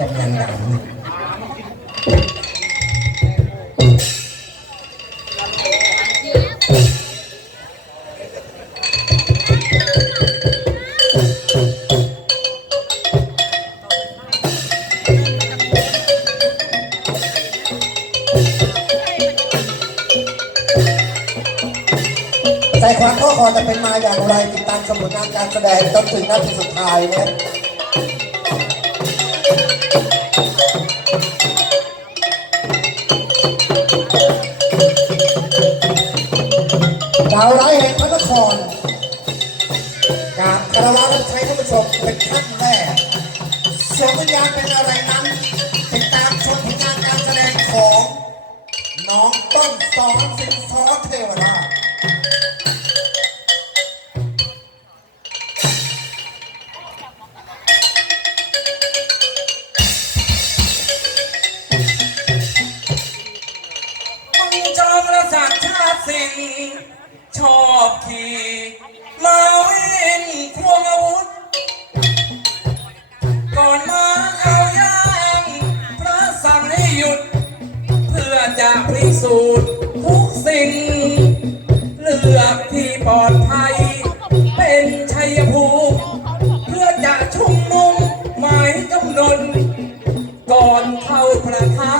กำลังดังใจความข้อคอจะเป็นมาอย่างไรติดตามสมุดงานการแสดงจนถึงนาทีสุดท้ายเนี่ย ดาวร้ายแห่งพระนครการคารวะรับใช้ท่านผู้ชมเป็นขั้นแรกสวมวิญญาณเป็นอะไรนั้นติดตามชมผลงานการแสดงของ น้องต้นสอนสิงซอเทวราช ชอบขี่มาวิ่งควงอาวุธ ก่อนมาเอาย่างพระสั่งให้หยุด เพื่อจะพิสูจน์ทุกสิ่ง เลือกที่ปลอดภัย เป็นชัยภูมิเพื่อจะชุมนุมหมายกำหนดก่อนเข้าประทะ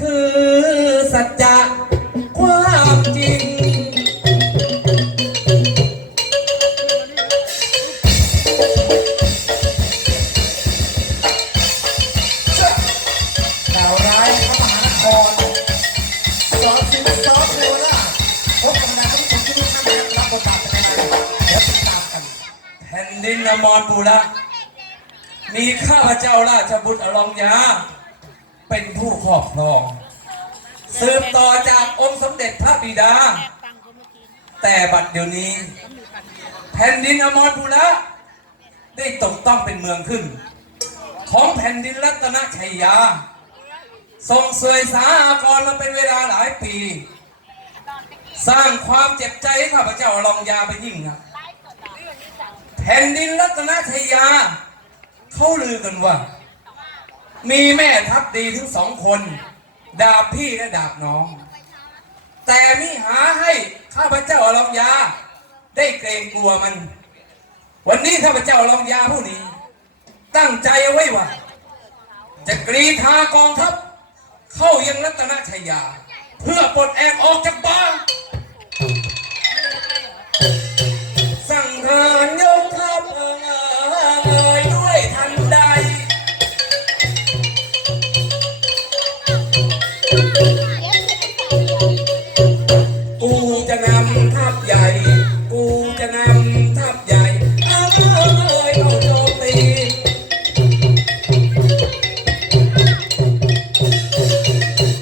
คือสัจจะความจริง ดาวร้ายพระมหานครสอนสิงซอเทวราชพบกับนายท่านผู้ชมทุกท่านนะครับรับบทบาทเป็นอะไรเดี๋ยวติดตามกัน แผ่นดินอมรปุระมีข้าพเจ้าราชบุตรอลองยา เป็นผู้ครอบครอง สืบต่อจากองค์สมเด็จพระบิดา แต่บัดเดี๋ยวนี้ แผ่นดินอมรปุระได้ตกต้องเป็นเมืองขึ้น ของแผ่นดินรัตนชัยยาทรงสวยสาอากรมาเป็นเวลาหลายปี สร้างความเจ็บใจให้ข้าพเจ้าลองยาไปยิ่งนะแผ่นดินรัตนชัยยาเขาลือกันว่า มีแม่ทัพดีถึงสองคน ดาบพี่และดาบน้อง แต่มิหาให้ข้าพเจ้าอลองยา ได้เกรงกลัวมัน วันนี้ข้าพเจ้าอลองยาผู้นี้ ตั้งใจเอาไว้ว่า จะกรีธากองทัพเข้ายังรัตนชัยยา เพื่อปลดแอกออก